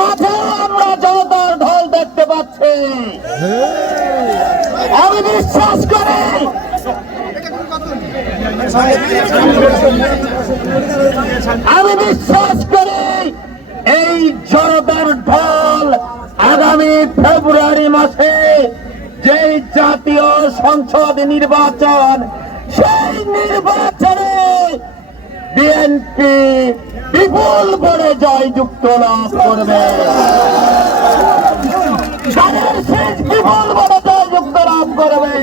মাঠে আমরা জনতার ঢল দেখতে পাচ্ছি। আমি বিশ্বাস করি এই জনতার ঢল আগামী ফেব্রুয়ারি মাসে যেই জাতীয় সংসদ নির্বাচন, সেই নির্বাচনে বিএনপি বিপুল ভোটে জয়যুক্ত লাভ করবে। বিপুল ভোটে জয়যুক্ত লাভ করবে।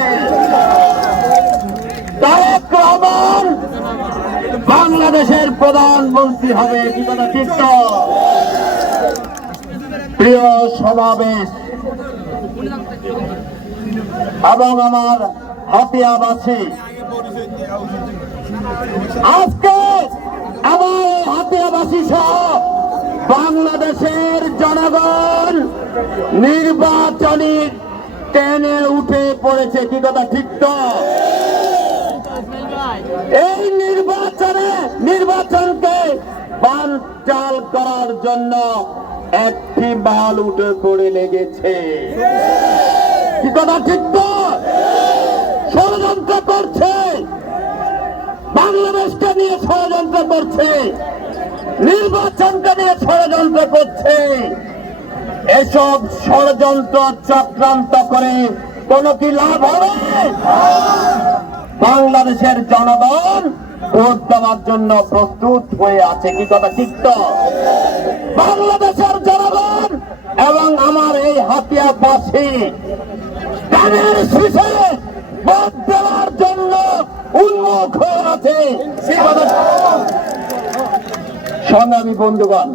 তারেক রহমান বাংলাদেশের প্রধানমন্ত্রী হবে। কি কথা ঠিক তো? প্রিয় সমাবেশ এবং আমার হাতিয়াবাসী, আজকে আমার হাতিয়াবাসী সহ বাংলাদেশের জনগণ নির্বাচনী ট্রেনে উঠে পড়েছে। কি কথা ঠিক তো? এই নির্বাচনকে বানচাল করার জন্য একটি বাল উঠে পড়ে লেগেছে। কি কথা ঠিক তো? ষড়যন্ত্র করছে, বাংলাদেশকে নিয়ে ষড়যন্ত্র করছে, নির্বাচনকে নিয়ে ষড়যন্ত্র করছে। এসব ষড়যন্ত্র চক্রান্ত করে কোনো কি লাভ হবে? বাংলাদেশের জনগণ ভোট দেওয়ার জন্য প্রস্তুত হয়ে আছে। কি কথা ঠিক তো? বাংলাদেশের জনগণ এবং আমার এই হাতিয়াবাসী প্রাণের শীষে ভোট দেওয়ার জন্য উন্মুখ হয়ে আছে। সংগ্রামী বন্ধুগণ,